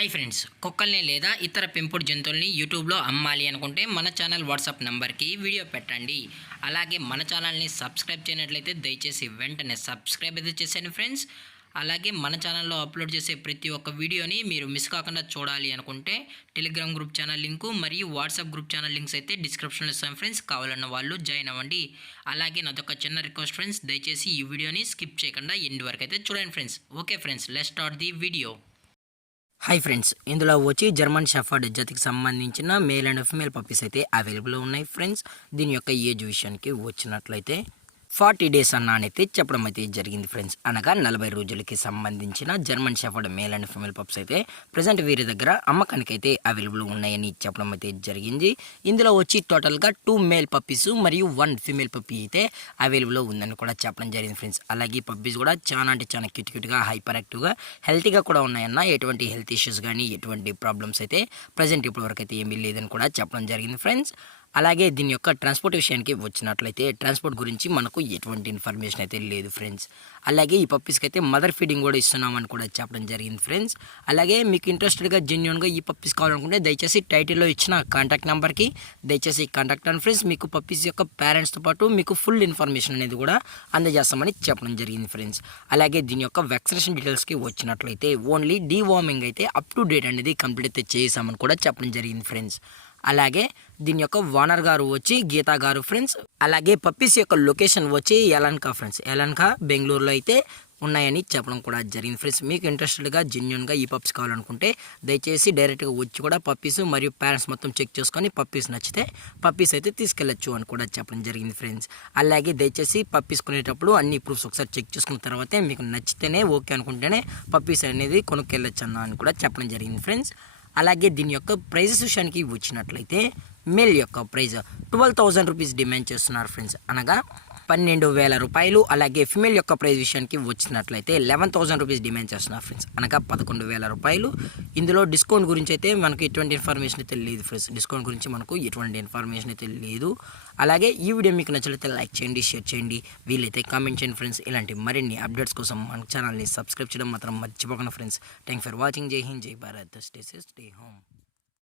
Hi friends, కుక్కల్ని లేదా ఇతర పెంపుడు జంతువుల్ని యూట్యూబ్లో అమ్మాలి అనుకుంటే మన ఛానల్ వాట్సాప్ నెంబర్కి వీడియో పెట్టండి. అలాగే మన ఛానల్ని సబ్స్క్రైబ్ చేయనట్లయితే దయచేసి వెంటనే సబ్స్క్రైబ్ అయితే చేసేయండి ఫ్రెండ్స్. అలాగే మన ఛానల్లో అప్లోడ్ చేసే ప్రతి ఒక్క వీడియోని మీరు మిస్ కాకుండా చూడాలి అనుకుంటే టెలిగ్రామ్ గ్రూప్ ఛానల్ లింకు మరియు వాట్సాప్ గ్రూప్ ఛానల్ లింక్స్ అయితే డిస్క్రిప్షన్లో ఇస్తాం ఫ్రెండ్స్. కావాలన్న వాళ్ళు జాయిన్ అవ్వండి. అలాగే నాదొక చిన్న రిక్వెస్ట్ ఫ్రెండ్స్, దయచేసి ఈ వీడియోని స్కిప్ చేయకుండా ఎండ్ వరకు అయితే చూడండి friends. Okay friends, let's start the video. Hi friends, ఇందులో వచ్చి జర్మన్ షెఫర్డ్ జాతికి సంబంధించిన మేల్ అండ్ ఫీమేల్ పప్పీస్ అయితే అవైలబుల్లో ఉన్నాయి ఫ్రెండ్స్. దీని యొక్క ఏజ్ విషయానికి వచ్చినట్లయితే 40 డేస్ అన్నైతే చెప్పడం అయితే జరిగింది ఫ్రెండ్స్. అనగా 40 రోజులకి సంబంధించిన German shepherd male and female pups అయితే ప్రజెంట్ వీరి దగ్గర అమ్మకానికి అయితే అవైలబుల్ ఉన్నాయని చెప్పడం అయితే జరిగింది. ఇందులో వచ్చి టోటల్గా 2 మేల్ పప్పీస్ మరియు 1 ఫీమేల్ పప్పీ అయితే అవైలబుల్లో ఉందని కూడా చెప్పడం జరిగింది ఫ్రెండ్స్. అలాగే పప్పీస్ కూడా చాలా అంటే చాలా క్యూట్గా హైపర్ యాక్టివ్గా హెల్తీగా కూడా ఉన్నాయన్న. ఎటువంటి హెల్త్ ఇష్యూస్ కానీ ఎటువంటి ప్రాబ్లమ్స్ అయితే ప్రజెంట్ ఇప్పటి వరకు అయితే ఏమీ లేదని కూడా చెప్పడం జరిగింది ఫ్రెండ్స్. అలాగే దీని యొక్క ట్రాన్స్పోర్ట్ విషయానికి వచ్చినట్లయితే ట్రాన్స్పోర్ట్ గురించి మనకు ఎటువంటి ఇన్ఫర్మేషన్ అయితే లేదు ఫ్రెండ్స్. అలాగే ఈ పప్పీస్కి అయితే మదర్ ఫీడింగ్ కూడా ఇస్తున్నామని కూడా చెప్పడం జరిగింది ఫ్రెండ్స్. అలాగే మీకు ఇంట్రెస్టెడ్గా జెన్యున్గా ఈ పప్పీస్ కావాలనుకుంటే దయచేసి టైటిల్లో ఇచ్చిన కాంటాక్ట్ నెంబర్కి దయచేసి కాంటాక్ట్ అండ్ ఫ్రెండ్స్. మీకు పప్పీస్ యొక్క పేరెంట్స్తో పాటు మీకు ఫుల్ ఇన్ఫర్మేషన్ అనేది కూడా అందజేస్తామని చెప్పడం జరిగింది ఫ్రెండ్స్. అలాగే దీని యొక్క వ్యాక్సినేషన్ డీటెయిల్స్కి వచ్చినట్లయితే ఓన్లీ డీవార్మింగ్ అయితే అప్ టు డేట్ అనేది కంప్లీట్ అయితే చేసామని కూడా చెప్పడం జరిగింది ఫ్రెండ్స్. అలాగే దీని యొక్క ఓనర్ గారు వచ్చి గీతా గారు ఫ్రెండ్స్. అలాగే పప్పీస్ యొక్క లొకేషన్ వచ్చి యలహంక ఫ్రెండ్స్. యలహంక బెంగళూరులో అయితే ఉన్నాయని చెప్పడం కూడా జరిగింది ఫ్రెండ్స్. మీకు ఇంట్రెస్టెడ్గా జెన్యున్గా ఈ పప్పీస్ కావాలనుకుంటే దయచేసి డైరెక్ట్గా వచ్చి కూడా పప్పీస్ మరియు పేరెంట్స్ మొత్తం చెక్ చేసుకొని పప్పీస్ నచ్చితే పప్పీస్ అయితే తీసుకెళ్ళచ్చు అని కూడా చెప్పడం జరిగింది ఫ్రెండ్స్. అలాగే దయచేసి పప్పీస్ కొనేటప్పుడు అన్ని ప్రూఫ్స్ ఒకసారి చెక్ చేసుకున్న తర్వాతే మీకు నచ్చితేనే ఓకే అనుకుంటేనే పప్పీస్ అనేది కొనుక్కెళ్ళచ్చు అని కూడా చెప్పడం జరిగింది ఫ్రెండ్స్. అలాగే దీని యొక్క ప్రైజెస్ విషయానికి వచ్చినట్లయితే మేల్ యొక్క ప్రైజ్ 12,000 రూపీస్ డిమాండ్ చేస్తున్నారు ఫ్రెండ్స్. అనగా 12,000 రూపాయలు. అలాగే ఫిమేల్ యొక్క ప్రైజ్ విషయానికి వచ్చినట్లయితే 11,000 రూపీస్ డిమాండ్ చేస్తున్నారు ఫ్రెండ్స్. అనగా 11,000 రూపాయలు. ఇందులో డిస్కౌంట్ గురించి అయితే మనకు ఎటువంటి ఇన్ఫర్మేషన్ అయితే లేదు ఫ్రెండ్స్. డిస్కౌంట్ గురించి మనకు ఎటువంటి ఇన్ఫర్మేషన్ అయితే లేదు. అలాగే ఈ వీడియో మీకు నచ్చినట్లయితే లైక్ చేయండి, షేర్ చేయండి, వీలైతే కామెంట్ చేయండి ఫ్రెండ్స్. ఇలాంటి మరిన్ని అప్డేట్స్ కోసం మన ఛానల్ని సబ్స్క్రైబ్ చేయడం మాత్రం మర్చిపోకండి ఫ్రెండ్స్. Thank for watching. జై హింద్, జై Bharat, stay safe, stay home.